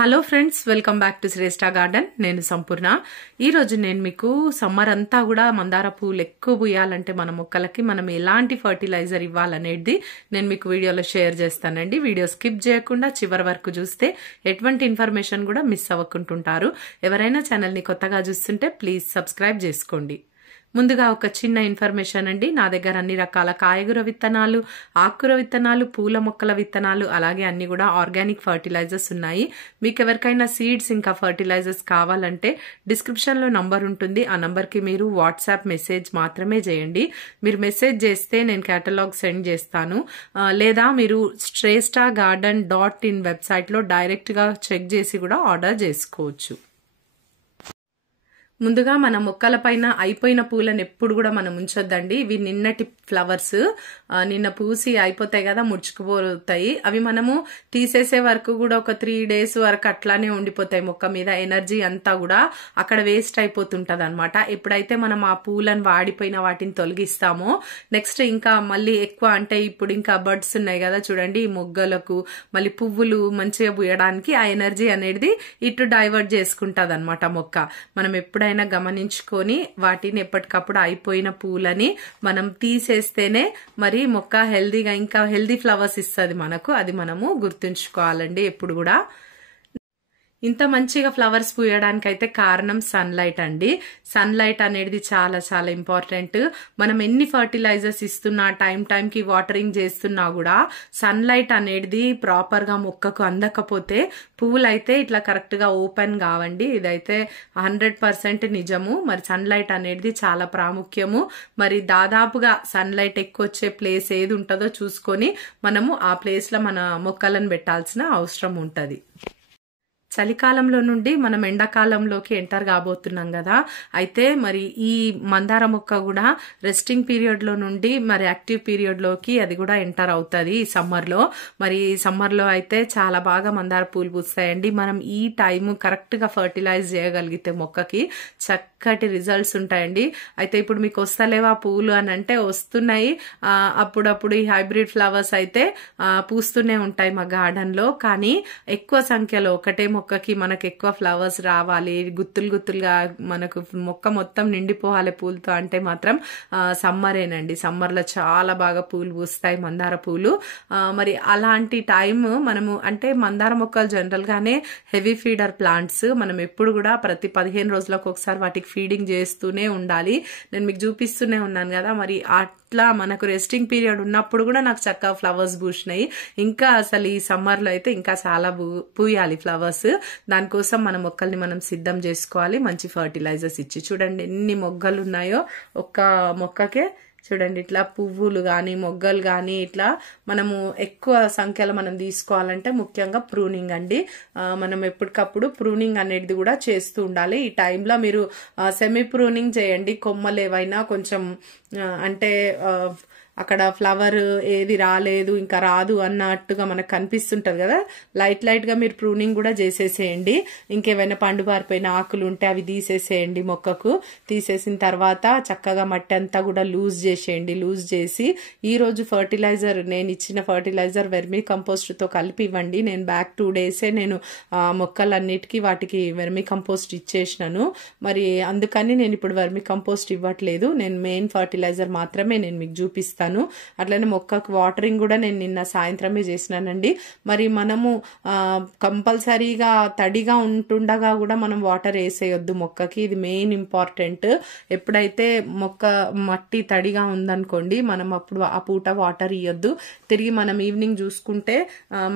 Hello friends, welcome back to Shreshta garden. నేను సంపూర్ణ. ఈ రోజు నేను మీకు సమ్మర్ అంతా కూడా మందార పూలు ఎక్కువ పూయాలంటే మన మొక్కలకి మనం ఎలాంటి ఫర్టిలైజర్ ఇవ్వాలనేది నేను మీకు వీడియోలో షేర్ చేస్తానండి. వీడియో స్కిప్ చేయకుండా చివరి వరకు చూస్తే ఎటువంటి ఇన్ఫర్మేషన్ కూడా మిస్ అవ్వకుంటుంటారు. ఎవరైనా ఛానల్ని కొత్తగా చూస్తుంటే ప్లీజ్ సబ్స్క్రైబ్ చేసుకోండి. ముందుగా ఒక చిన్న ఇన్ఫర్మేషన్ అండి. నా దగ్గర అన్ని రకాల కాయగూర విత్తనాలు, ఆకుకూర విత్తనాలు, పూల మొక్కల విత్తనాలు, అలాగే అన్ని కూడా ఆర్గానిక్ ఫర్టిలైజర్స్ ఉన్నాయి. మీకు ఎవరికైనా సీడ్స్ ఇంకా ఫర్టిలైజర్స్ కావాలంటే డిస్క్రిప్షన్లో నంబర్ ఉంటుంది. ఆ నంబర్కి మీరు వాట్సాప్ మెసేజ్ మాత్రమే చేయండి. మీరు మెసేజ్ చేస్తే నేను కేటలాగ్ సెండ్ చేస్తాను. లేదా మీరు shresthagarden.in వెబ్సైట్లో డైరెక్ట్గా చెక్ చేసి కూడా ఆర్డర్ చేసుకోవచ్చు. ముందుగా మన మొక్కల పైన అయిపోయిన పూలను ఎప్పుడు కూడా మనం ఉంచొద్దండి. ఇవి నిన్నటి ఫ్లవర్స్, నిన్న పూసి అయిపోతాయి కదా, ముడుచుకుపోతాయి. అవి మనము తీసేసే వరకు కూడా ఒక 3 days వరకు అట్లానే ఉండిపోతాయి. మొక్క మీద ఎనర్జీ అంతా కూడా అక్కడ వేస్ట్ అయిపోతుంటది అనమాట. ఎప్పుడైతే మనం ఆ పూలను వాడిపోయిన వాటిని తొలగిస్తామో నెక్స్ట్ ఇంకా మళ్ళీ ఎక్కువ, అంటే ఇప్పుడు ఇంకా బర్డ్స్ ఉన్నాయి కదా చూడండి, ఈ మొగ్గలకు మళ్ళీ పువ్వులు మంచిగా పూయడానికి ఆ ఎనర్జీ అనేది ఇటు డైవర్ట్ చేసుకుంటది అనమాట మొక్క. మనం ఎప్పుడైనా గమనించుకొని వాటిని ఎప్పటికప్పుడు అయిపోయిన పూలని మనం తీసేస్తేనే మరి మొక్క హెల్దీగా ఇంకా హెల్దీ ఫ్లవర్స్ ఇస్తుంది మనకు. అది మనము గుర్తుంచుకోవాలండి ఎప్పుడు కూడా. ఇంత మంచిగా ఫ్లవర్స్ పూయడానికి అయితే కారణం సన్లైట్ అండి. సన్లైట్ అనేది చాలా చాలా ఇంపార్టెంట్. మనం ఎన్ని ఫర్టిలైజర్స్ ఇస్తున్నా, టైంకి వాటరింగ్ చేస్తున్నా కూడా సన్లైట్ అనేది ప్రాపర్ గా మొక్కకు అందకపోతే పువ్వులు అయితే ఇట్లా కరెక్ట్ గా ఓపెన్ కావండి. ఇదైతే 100% నిజము. మరి సన్లైట్ అనేది చాలా ప్రాముఖ్యము. మరి దాదాపుగా సన్లైట్ ఎక్కువ వచ్చే ప్లేస్ ఏది ఉంటుందో చూసుకొని మనము ఆ ప్లేస్ లో మన మొక్కలను పెట్టాల్సిన అవసరం ఉంటది. చలికాలంలో నుండి మనం ఎండాకాలంలోకి ఎంటర్ కాబోతున్నాం కదా. అయితే మరి ఈ మందార మొక్క కూడా రెస్టింగ్ పీరియడ్ లో నుండి మరి యాక్టివ్ పీరియడ్ లోకి అది కూడా ఎంటర్ అవుతుంది ఈ సమ్మర్ లో. మరి సమ్మర్ లో అయితే చాలా బాగా మందార పూలు పూస్తాయండి. మనం ఈ టైం కరెక్ట్ గా ఫర్టిలైజ్ చేయగలిగితే మొక్కకి చక్కటి రిజల్ట్స్ ఉంటాయండి. అయితే ఇప్పుడు మీకు వస్తలేవా పూలు అని అంటే వస్తున్నాయి. అప్పుడప్పుడు ఈ హైబ్రిడ్ ఫ్లవర్స్ అయితే పూస్తూనే ఉంటాయి మా గార్డెన్ లో. కానీ ఎక్కువ సంఖ్యలో ఒకటే మొక్కకి మనకు ఎక్కువ ఫ్లవర్స్ రావాలి, గుత్తులుగా మనకు మొక్క మొత్తం నిండిపోవాలి పూలతో అంటే మాత్రం సమ్మరేనండి. సమ్మర్ లో చాలా బాగా పూలు పూస్తాయి మందార పూలు. మరి అలాంటి టైం మనము, అంటే మందార మొక్కలు జనరల్ గానే హెవీ ఫీడర్ ప్లాంట్స్. మనం ఎప్పుడు కూడా ప్రతి 15 రోజులకు ఒకసారి వాటికి ఫీడింగ్ చేస్తూనే ఉండాలి. నేను మీకు చూపిస్తూనే ఉన్నాను కదా. మరి అట్లా మనకు రెస్టింగ్ పీరియడ్ ఉన్నప్పుడు కూడా నాకు చక్కగా ఫ్లవర్స్ పూసినాయి. ఇంకా అసలు ఈ సమ్మర్ లో అయితే ఇంకా చాలా పూయాలి ఫ్లవర్స్. దానికోసం మన మొక్కల్ని మనం సిద్ధం చేసుకోవాలి మంచి ఫర్టిలైజర్స్ ఇచ్చి. చూడండి ఎన్ని మొగ్గలు ఉన్నాయో ఒక్క మొక్కకే. చూడండి ఇట్లా పువ్వులు కానీ మొగ్గలు కానీ ఇట్లా మనము ఎక్కువ సంఖ్యలో మనం తీసుకోవాలంటే ముఖ్యంగా ప్రూనింగ్ అండి. మనం ఎప్పటికప్పుడు ప్రూనింగ్ అనేది కూడా చేస్తూ ఉండాలి. ఈ టైంలో మీరు సెమీ ప్రూనింగ్ చేయండి. కొమ్మలు ఏవైనా కొంచెం అంటే అక్కడ ఫ్లవర్ ఏది రాలేదు ఇంకా రాదు అన్నట్టుగా మనకు కనిపిస్తుంటది కదా, లైట్ గా మీరు ప్రూనింగ్ కూడా చేసేసేయండి. ఇంకేమైనా పండు పారిపోయిన ఆకులు ఉంటే అవి తీసేసేయండి మొక్కకు. తీసేసిన తర్వాత చక్కగా మట్టి అంతా కూడా లూజ్ చేసేయండి. లూజ్ చేసి ఈ రోజు ఫర్టిలైజర్, నేను ఇచ్చిన ఫర్టిలైజర్ వెర్మీ కంపోస్ట్ తో కలిపి ఇవ్వండి. నేను బ్యాక్ 2 days నేను మొక్కలన్నిటికీ వాటికి వెర్మీ కంపోస్ట్ ఇచ్చేసినాను. మరి అందుకని నేను ఇప్పుడు వెర్మీ కంపోస్ట్ ఇవ్వట్లేదు. నేను మెయిన్ ఫర్టిలైజర్ మాత్రమే నేను మీకు చూపిస్తాను. అట్లనే మొక్కకు వాటరింగ్ కూడా నేను నిన్న సాయంత్రమే చేసినానండి. మరి మనము కంపల్సరీగా తడిగా ఉంటుండగా కూడా మనం వాటర్ వేసేయొద్దు మొక్కకి. ఇది మెయిన్ ఇంపార్టెంట్. ఎప్పుడైతే మొక్క మట్టి తడిగా ఉందనుకోండి మనం అప్పుడు ఆ పూట వాటర్ ఇవ్వద్దు. తిరిగి మనం ఈవినింగ్ చూసుకుంటే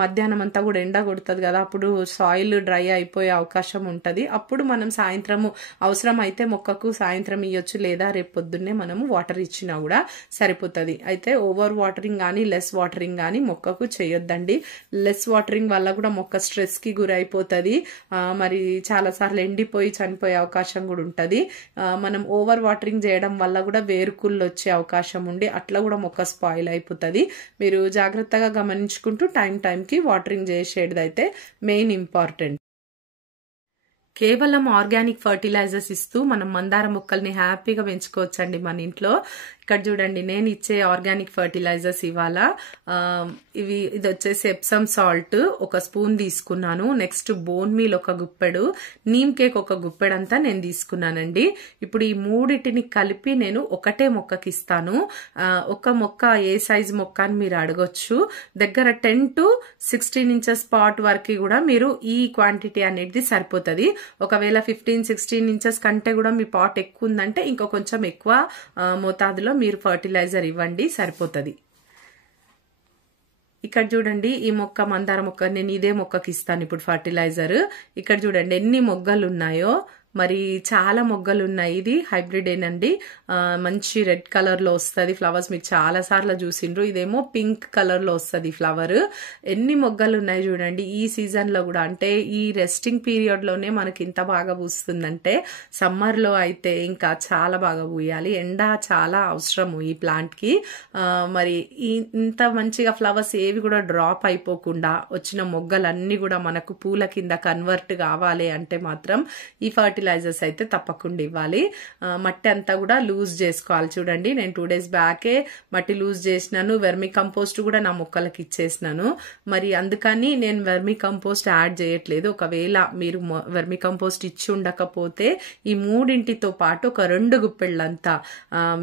మధ్యాహ్నం అంతా కూడా ఎండ కొడుతుంది కదా, అప్పుడు సాయిల్ డ్రై అయిపోయే అవకాశం ఉంటది. అప్పుడు మనం సాయంత్రము అవసరం అయితే మొక్కకు సాయంత్రం ఇవ్వచ్చు, లేదా రేపు పొద్దున్నే మనము వాటర్ ఇచ్చినా కూడా సరిపోతుంది. అయితే ఓవర్ వాటరింగ్ కానీ లెస్ వాటరింగ్ కానీ మొక్కకు చేయొద్దండి. లెస్ వాటరింగ్ వల్ల కూడా మొక్క స్ట్రెస్ కి గురైపోతుంది. మరి చాలా సార్లు ఎండిపోయి చనిపోయే అవకాశం కూడా ఉంటది. మనం ఓవర్ వాటరింగ్ చేయడం వల్ల కూడా వేరుకుళ్ళు వచ్చే అవకాశం ఉండి అట్లా కూడా మొక్క స్పాయిల్ అయిపోతుంది. మీరు జాగ్రత్తగా గమనించుకుంటూ టైంకి వాటరింగ్ చేసేది అయితే మెయిన్ ఇంపార్టెంట్. కేవలం ఆర్గానిక్ ఫర్టిలైజర్స్ ఇస్తూ మనం మందార మొక్కల్ని హ్యాపీగా పెంచుకోవచ్చండి మన ఇంట్లో. ఇక్కడ చూడండి నేను ఇచ్చే ఆర్గానిక్ ఫర్టిలైజర్స్ ఇవాళ ఇది వచ్చేసి ఎప్సమ్ సాల్ట్ ఒక స్పూన్ తీసుకున్నాను. నెక్స్ట్ బోన్ మీల్ ఒక గుప్పెడు, నీమ్ కేక్ ఒక గుప్పెడు అంతా నేను తీసుకున్నానండి. ఇప్పుడు ఈ మూడిటిని కలిపి నేను ఒకటే మొక్కకి ఇస్తాను. ఒక మొక్క ఏ సైజ్ మొక్క అని మీరు అడగొచ్చు. దగ్గర 10 to 16 ఇంచెస్ పాట్ వరకు కూడా మీరు ఈ క్వాంటిటీ అనేది సరిపోతుంది. ఒకవేళ 15-16 ఇంచెస్ కంటే కూడా మీ పాట్ ఎక్కువ ఉందంటే ఇంకా కొంచెం ఎక్కువ మోతాదులో మీరు ఫర్టిలైజర్ ఇవ్వండి, సరిపోతుంది. ఇక్కడ చూడండి ఈ మొక్క మందార మొక్క నేను ఇదే మొక్కకి ఇస్తాను ఇప్పుడు ఫర్టిలైజర్. ఇక్కడ చూడండి ఎన్ని మొగ్గలు ఉన్నాయో, మరి చాలా మొగ్గలు ఉన్నాయి. ఇది హైబ్రిడ్ ఏనండి, మంచి రెడ్ కలర్ లో వస్తుంది ఫ్లవర్స్. మీరు చాలా సార్లు చూసిండ్రు. ఇదేమో పింక్ కలర్ లో వస్తుంది ఫ్లవర్. ఎన్ని మొగ్గలు ఉన్నాయి చూడండి. ఈ సీజన్ లో కూడా అంటే ఈ రెస్టింగ్ పీరియడ్ లోనే మనకి ఇంత బాగా పూస్తుందంటే సమ్మర్ లో అయితే ఇంకా చాలా బాగా పూయాలి. ఎండ చాలా అవసరము ఈ ప్లాంట్ కి. మరి ఇంత మంచిగా ఫ్లవర్స్ ఏవి కూడా డ్రాప్ అయిపోకుండా వచ్చిన మొగ్గలన్నీ కూడా మనకు పూల కింద కన్వర్ట్ కావాలి అంటే మాత్రం ఈ ఫర్టిలైజర్స్ అయితే తప్పకుండా ఇవ్వాలి. మట్టి అంతా కూడా లూజ్ చేసుకోవాలి. చూడండి నేను 2 days బ్యాకే మట్టి లూజ్ చేసినాను. వెర్మి కంపోస్ట్ కూడా నా మొక్కలకి ఇచ్చేసినాను. మరి అందుకని నేను వెర్మి కంపోస్ట్ యాడ్ చేయట్లేదు. ఒకవేళ మీరు వెర్మి కంపోస్ట్ ఇచ్చి ఉండకపోతే ఈ మూడింటితో పాటు ఒక 2 గుప్పెళ్ళంతా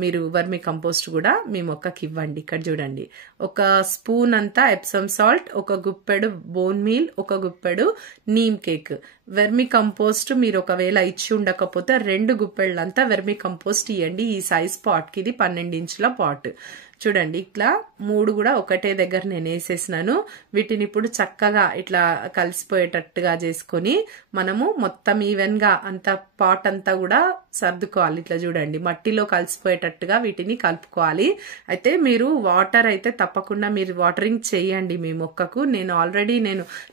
మీరు వెర్మి కంపోస్ట్ కూడా మీ మొక్కకి ఇవ్వండి. ఇక్కడ చూడండి ఒక స్పూన్ అంతా ఎప్సమ్ సాల్ట్, ఒక గుప్పెడు బోన్ మీల్, ఒక గుప్పెడు నీమ్ కేక్. వెర్మి కంపోస్ట్ మీరు ఒకవేళ ఇచ్చి ఉండకపోతే 2 గుప్పెళ్ళంతా వెర్మి కంపోస్ట్ ఇవ్వండి. ఈ సైజ్ పాట్ కి ఇది 12 ఇంచుల పాట్. చూడండి ఇట్లా 3 కూడా ఒకటే దగ్గర నేను వేసేసినాను. వీటిని ఇప్పుడు చక్కగా ఇట్లా కలిసిపోయేటట్టుగా చేసుకొని మనము మొత్తం ఈవెన్ గా అంత పాట్ అంతా కూడా సర్దుకోవాలి. ఇట్లా చూడండి మట్టిలో కలిసిపోయేటట్టుగా వీటిని కలుపుకోవాలి. అయితే మీరు వాటర్ అయితే తప్పకుండా మీరు వాటరింగ్ చేయండి మీ మొక్కకు. నేను ఆల్రెడీ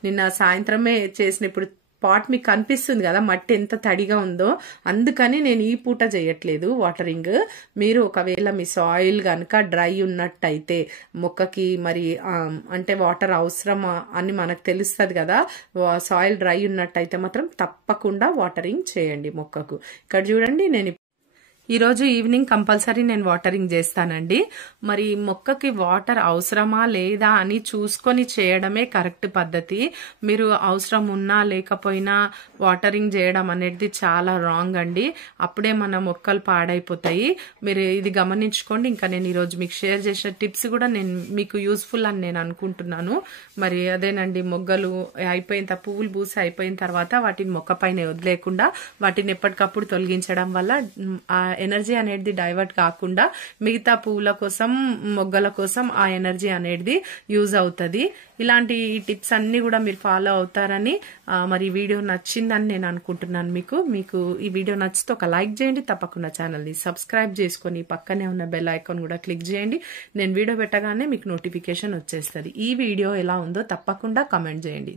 నిన్న సాయంత్రమే చేసిన, ఇప్పుడు పాట్ మీకు కనిపిస్తుంది కదా మట్టి ఎంత తడిగా ఉందో, అందుకని నేను ఈ పూట చేయట్లేదు వాటరింగ్. మీరు ఒకవేళ మీ సాయిల్ కనుక డ్రై ఉన్నట్టయితే మొక్కకి మరి అంటే వాటర్ అవసరమా అని మనకు తెలుస్తుంది కదా. సాయిల్ డ్రై ఉన్నట్టయితే మాత్రం తప్పకుండా వాటరింగ్ చేయండి మొక్కకు. ఇక్కడ చూడండి నేను ఈరోజు ఈవినింగ్ కంపల్సరీ నేను వాటరింగ్ చేస్తానండి. మరి మొక్కకి వాటర్ అవసరమా లేదా అని చూసుకొని చేయడమే కరెక్ట్ పద్ధతి. మీరు అవసరం ఉన్నా లేకపోయినా వాటరింగ్ చేయడం అనేది చాలా రాంగ్ అండి. అప్పుడే మన మొక్కలు పాడైపోతాయి. మీరు ఇది గమనించుకోండి. ఇంకా నేను ఈరోజు మీకు షేర్ చేసిన టిప్స్ కూడా నేను మీకు యూస్ఫుల్ అని నేను అనుకుంటున్నాను. మరి అదేనండి, మొగ్గలు అయిపోయిన పువ్వులు పూసి అయిపోయిన తర్వాత వాటిని మొక్క పైన వదిలేకుండా వాటిని ఎప్పటికప్పుడు తొలగించడం వల్ల ఎనర్జీ అనేది డైవర్ట్ కాకుండా మిగతా పువ్వుల కోసం మొగ్గల కోసం ఆ ఎనర్జీ అనేది యూజ్ అవుతుంది. ఇలాంటి టిప్స్ అన్ని కూడా మీరు ఫాలో అవుతారని మరి వీడియో నచ్చిందని నేను అనుకుంటున్నాను. మీకు ఈ వీడియో నచ్చితే ఒక లైక్ చేయండి. తప్పకుండా ఛానల్ని సబ్స్క్రైబ్ చేసుకొని పక్కనే ఉన్న బెల్ ఐకాన్ కూడా క్లిక్ చేయండి. నేను వీడియో పెట్టగానే మీకు నోటిఫికేషన్ వచ్చేస్తుంది. ఈ వీడియో ఎలా ఉందో తప్పకుండా కమెంట్ చేయండి.